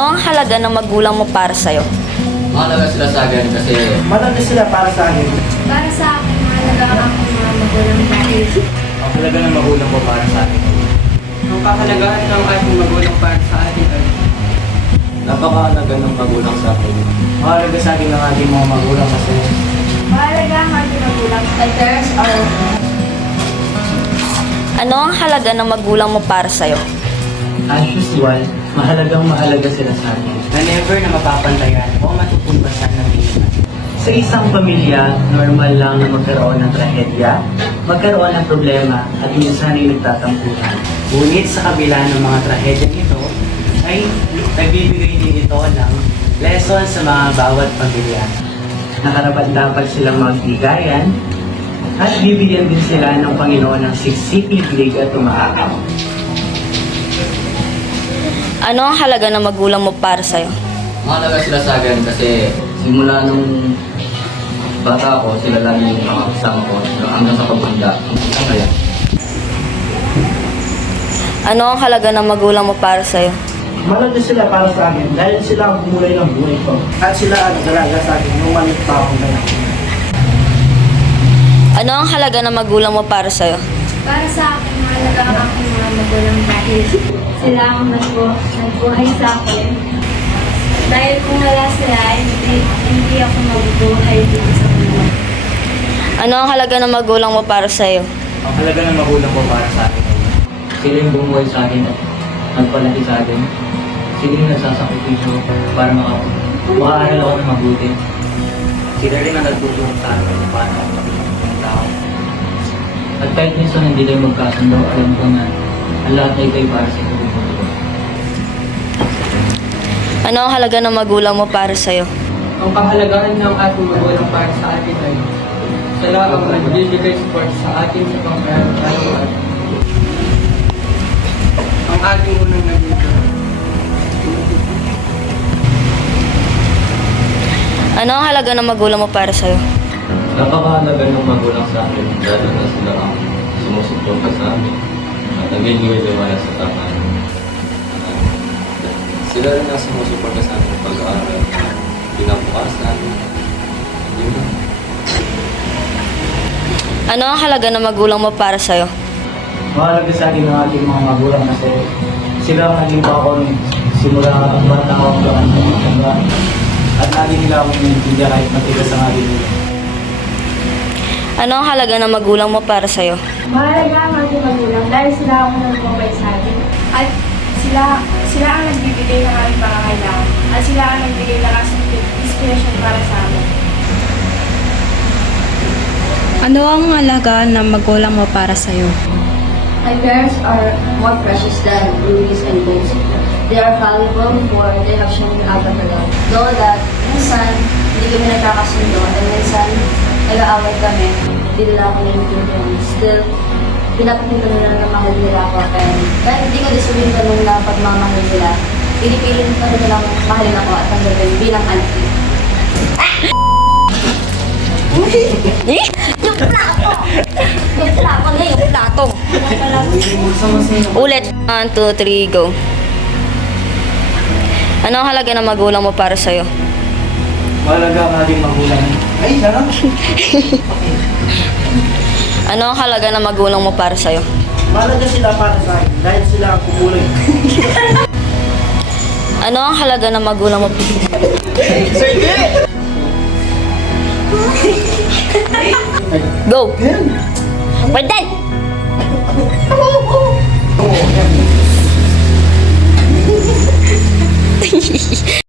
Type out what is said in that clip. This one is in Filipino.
Ano ang halaga ng magulang mo para sa'yo? Mahalaga sila sa akin kasi Malaki sila para sa akin. Para sa akin, mahalaga ang aking mga magulang dahil Ang halaga ng magulang ko para sa akin. Ang kahalagahan ng ating magulang para sa atin ay napakahalaga ng magulang sa akin. Mahalaga sa akin ng ating mga magulang kasi mahalaga ang aking magulang. My parents are Ano ang halaga ng magulang mo para sa'yo? as usual, mahalaga sila sa akin. na never na mapapantayan o matutumbasan ng inuman. Sa isang pamilya, normal lang na magkaroon ng trahedya, magkaroon ng problema at minsan ay nagtatampuhan. Ngunit sa kabila ng mga trahedyang ito, ay nagbibigay din ito ng lesson sa mga bawat pamilya. Nakarapat-dapat silang magbigayan at bibigyan din sila ng Panginoon ng siksik, ibig at umaakaw. Ano ang halaga ng magulang mo para sa'yo? Mahalaga sila sa akin kasi simula nung bata ako, sila lang yung nakakasama ko hanggang sa pagbanda. Hanggang ngayon. Ano ang halaga ng magulang mo para sa'yo? Mahalaga sila para sa akin dahil sila ang bumulay ng buhay ko. At sila ang nag-alaga sa akin nung maliit pa akong ganyan. Ano ang halaga ng magulang mo para sa'yo? Para sa akin, mahalaga ang aking mga magulang dahil sila ang nagbuhay sa akin. Dahil kung wala sila, hindi ako mabubuhay dito sa mundo. Ano ang halaga ng magulang mo para sa'yo? Ang halaga ng magulang ko para sa akin. Sila yung bumuhay sa akin at nagpalaki sa akin. Sila yung nagsasakripisyo para makaaral ako ng mabuti. Sila rin ang nagtutulong sa akin kung paano ako maging tao. At kahit minsan hindi kayo magkasundo, alam ko na ang lahat ay kayo para sa inyo. Ano ang halaga ng magulang mo para sa'yo? Ang kahalagahan ng ating magulang para sa atin ay sila ang nagbibigay support sa atin sa pangkayaan. Ang ating unang naging Ano ang halaga ng magulang mo para sa'yo? Napakahalaga ng magulang sa akin dahil na sila ang sumusuporta sa amin at nagbibigay liwanag sa tama. Sila rin ang sumusuporta sa amin pag-aaral, pinabukasan. Yun lang. Ano ang halaga ng magulang mo para sa'yo? Mahalaga sa akin ng ating mga magulang kasi sila ang naging pakon simula ang bata ako hanggang matanda. At lagi nila akong nilibigyan kahit matigas ang ating nila. Ano ang halaga ng magulang mo para sa'yo? Mahalaga ang aking magulang dahil sila ang nagbubuhay sa atin. At sila ang nagbibigay ng aming pangangailangan. At sila ang nagbigay ng inspiration para sa amin. Ano ang halaga ng magulang mo para sa'yo? My parents are more precious than rubies and golds. They are valuable for they have shown me out of love. Though that, minsan, hindi kami nagkakasundo, and minsan, nag-aaway kami, hindi nila ako naiintindihan. Still, pinapakita nila na mahal nila ako. And kahit hindi ko din sabihin ganun na pagmamahal nila, pinipilit pa rin nilang mahalin ako at tanggapin bilang auntie. Yung plato! Yung plato na yung plato. Ulit. 1, 2, 3, go. Ano ang halaga ng magulang mo para sa'yo? Mahalaga ang ating magulang. Ay, sarap! Ano ang halaga ng magulang mo para sa'yo? Mahalaga sila para sa akin dahil sila ang bumulay. Ano ang halaga ng magulang mo? Go! Pwede!